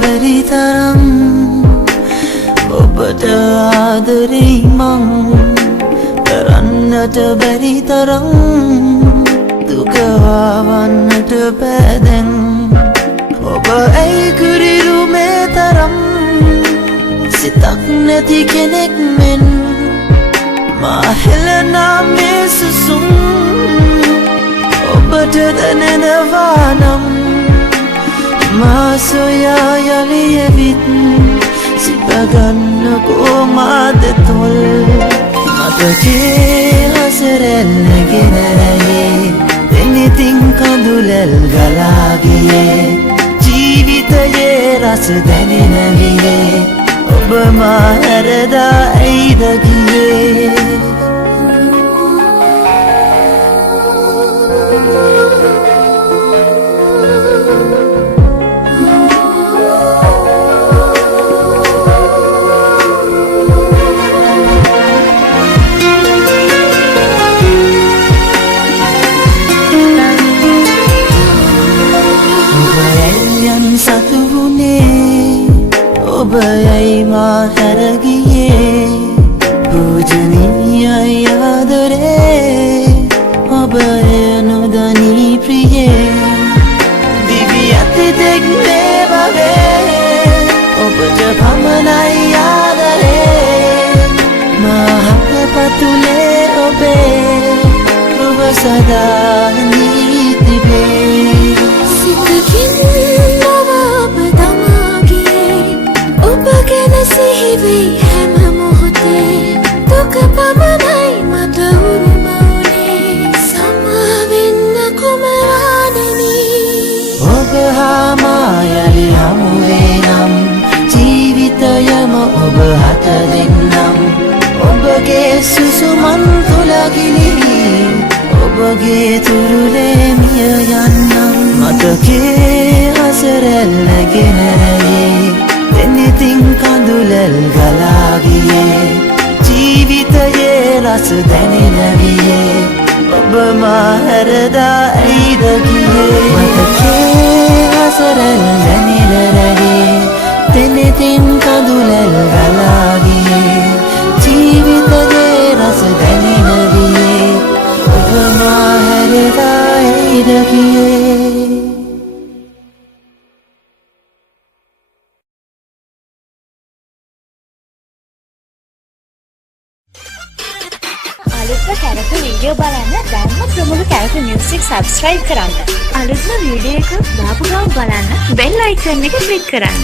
beri terang ඔබට ආදරෙයි මං කරන්නට බැරි තරම් දුක වවන්නට බෑ දැන් ඔබ ඇයි කුරිරු මේ තරම් සිතක් නැති කෙනෙක් මෙන් මා හෙළනා මේ සුසුම් ඔබට දැනෙනවා නම් මා සොයා යලි ඇවිත් සිපගන්නකෝ මාද තොල් මතකේ හසරැල්ලගෙන රැයේ දෙනිතින් කඳුලැල් ගලාගියේ ජීවිතයේ රස දැනෙන වියේ ඔබ මා හැරදා ඇයිද ගියේ ඔබ යයි මා හැරගියේ පූජනීයයි ආදරේ ඔබ නොදනී ප්‍රියේ දිවි අතිතෙක් මේ වගේ ඔබට පමණයි ආදරේ මා හකපතුලේ ඔබේ ඔබ සදා නී තිබේ සිතකින් සිහිවී හැම මොහොතේ දුක පමණයි මට උරුම වුණේ සමාවෙන්න කුමරාණෙනි ඔබ හා මා යලි හමුවේ නම් ජීවිතයම ඔබ හට දෙන්නම් ඔබගේ සුසුමන් තුල ගිලී ඔබගේ තුරුලේ මිය යන්නම් මතකේ හසරැල්ලගෙන රැයේ දෙනිතින් කඳුලැල් ගලාගියේ ජීවිතයේ රස දැනෙන වියේ ඔබ මා හැරදා ඇයිද ගියේ මතකේ හසරැල් දැනෙන රැයේ දෙනිතින් කඳුලැල් ගලාගියේ ජීවිතයේ රස දැනෙන වියේ ඔබ මා හැරදා ඇයිද ගියේ අලුත්ම කැරක වීඩියෝ බලන්න දැන්ම ප්‍රමුඛ කැරක මියුසික් සබ්ස්ක්‍රයිබ් කරන්න. අලුත්ම වීඩියෝ එකක් දාපු ගමන් බලන්න බෙල් අයිකන් එක ක්ලික් කරන්න.